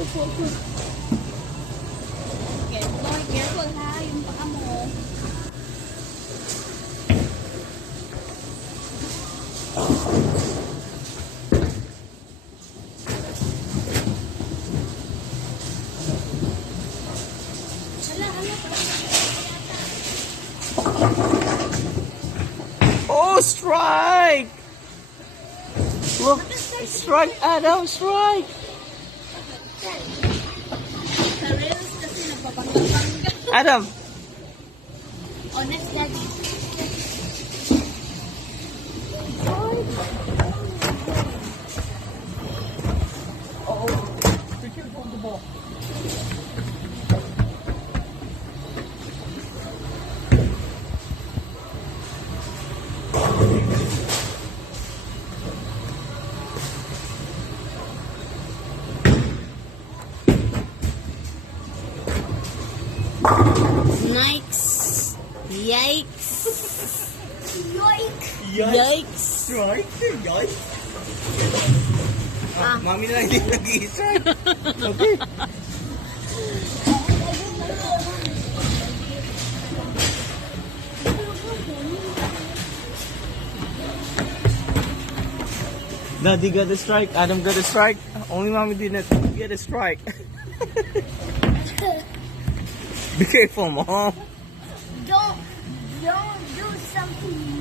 Careful ha, yung paa mo. Oh, strike! Look, strike, Adam, strike! Sa reels kasi nagbabangga-bangga. Adam! Honest, Daddy. Yikes. Yikes. Yikes. Strike? Yikes! Mami na hindi nag-i-strike. Okay. Daddy got a strike, Adam got a strike. Only Mommy didn't get a strike. Be careful, Mom. Don't do something.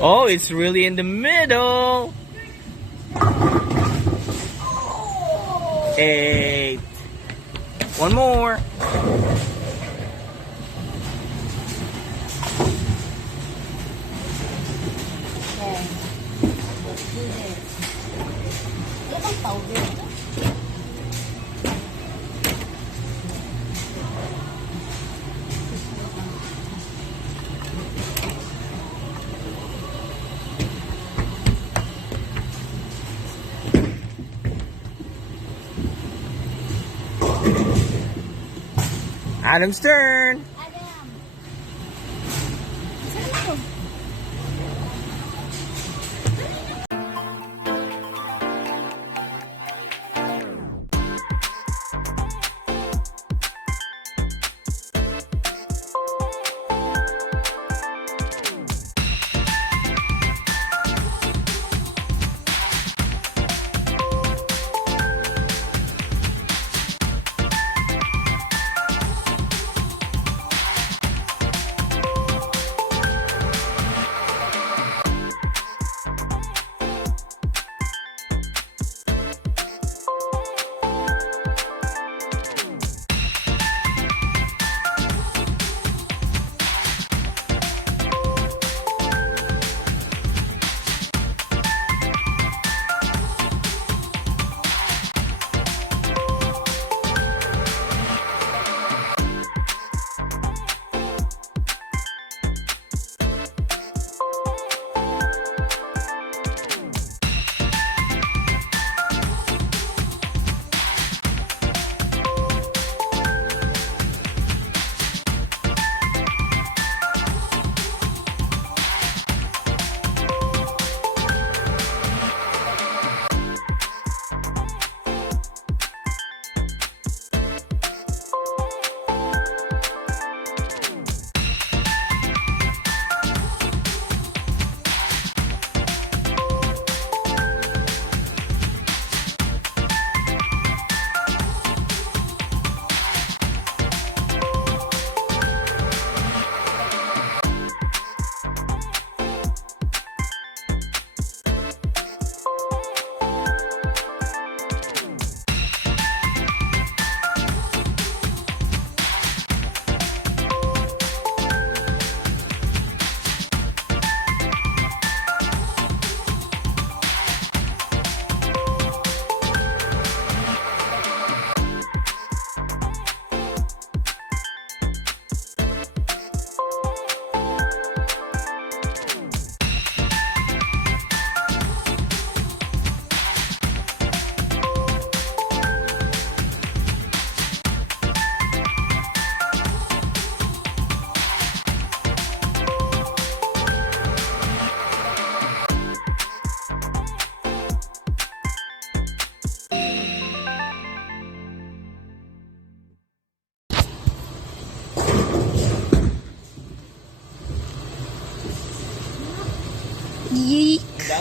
Oh, it's really in the middle. 8. One more. Adam's turn.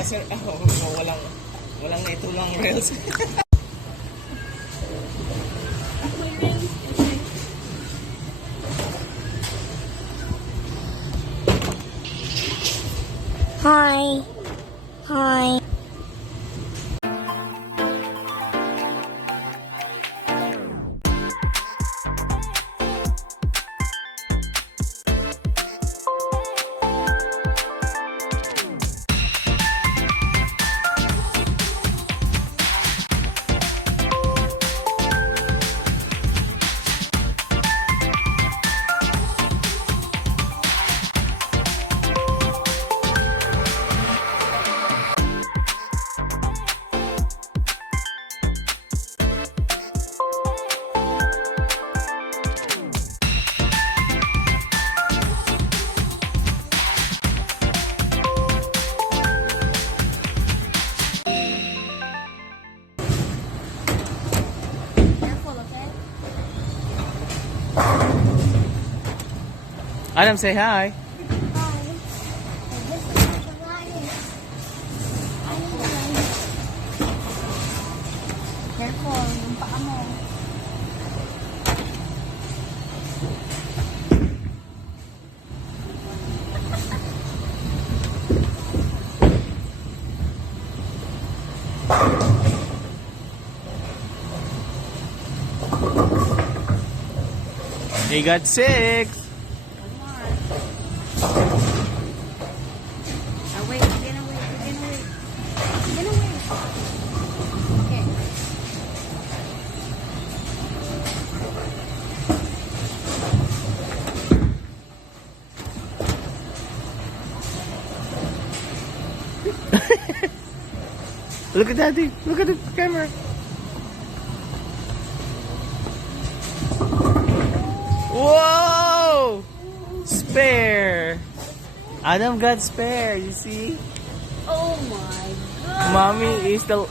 sir, walang naitulang rails. Hi. Hi. Adam, say hi. Careful, yung paa mo. They got 6. Wait, you're gonna wait. Okay. Look at Daddy. Look at the camera. Whoa! Spare. Adam got spare, you see? Oh my god. Mommy is the...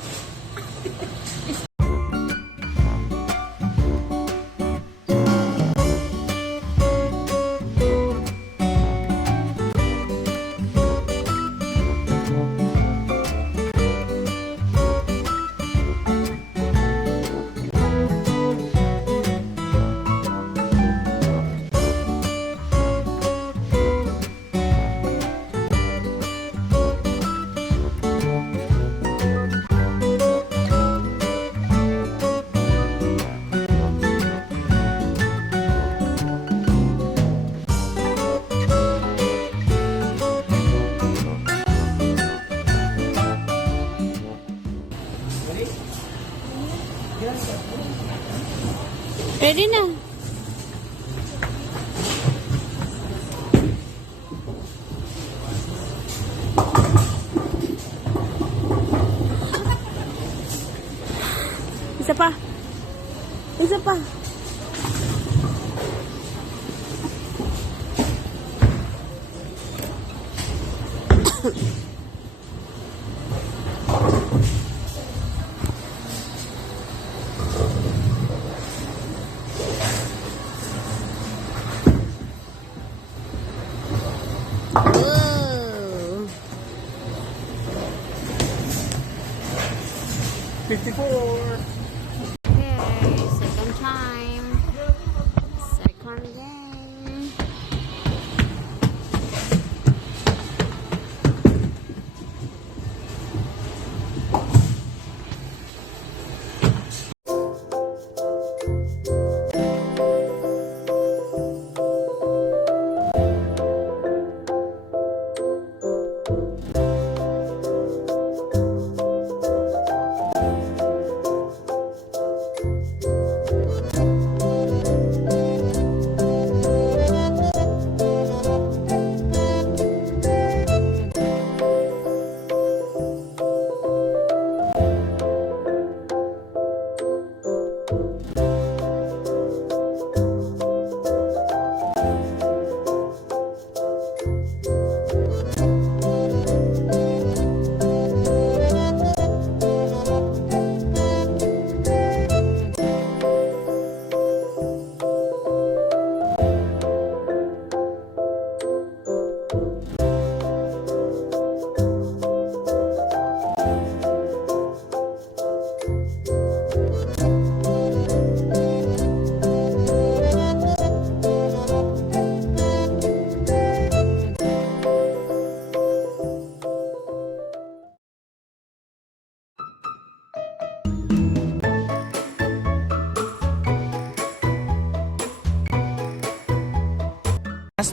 Ready na. Isa pa. Isa pa. Whoa. 54. Okay, second time. Second game.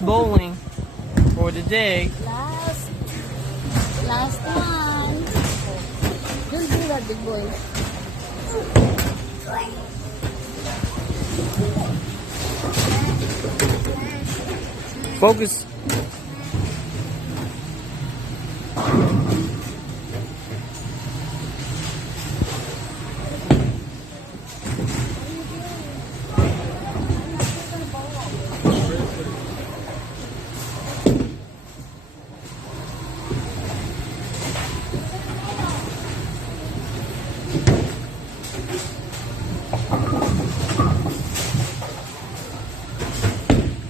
bowling for the day. Last one. Don't do that, big boy. Focus.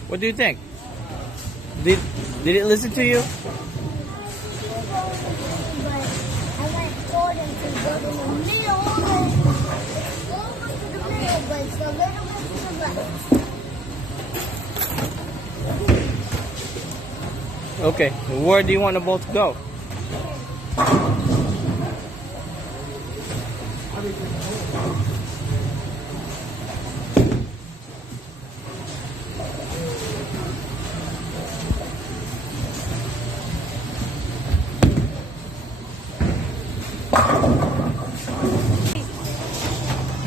What do you think? Did it listen to you? Okay, where do you want the ball to go?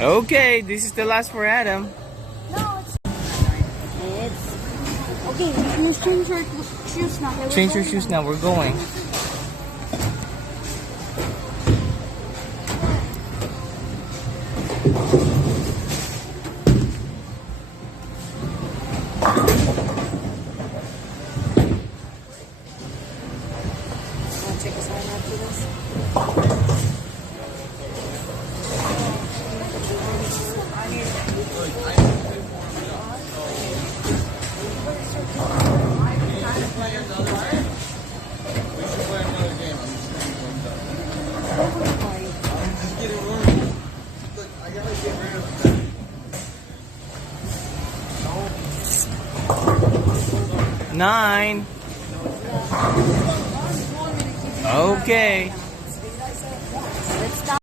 Okay, this is the last for Adam. No, it's okay. You change your shoes now. Okay, Change your shoes now, we're going. Check us out after this. Nine. Okay.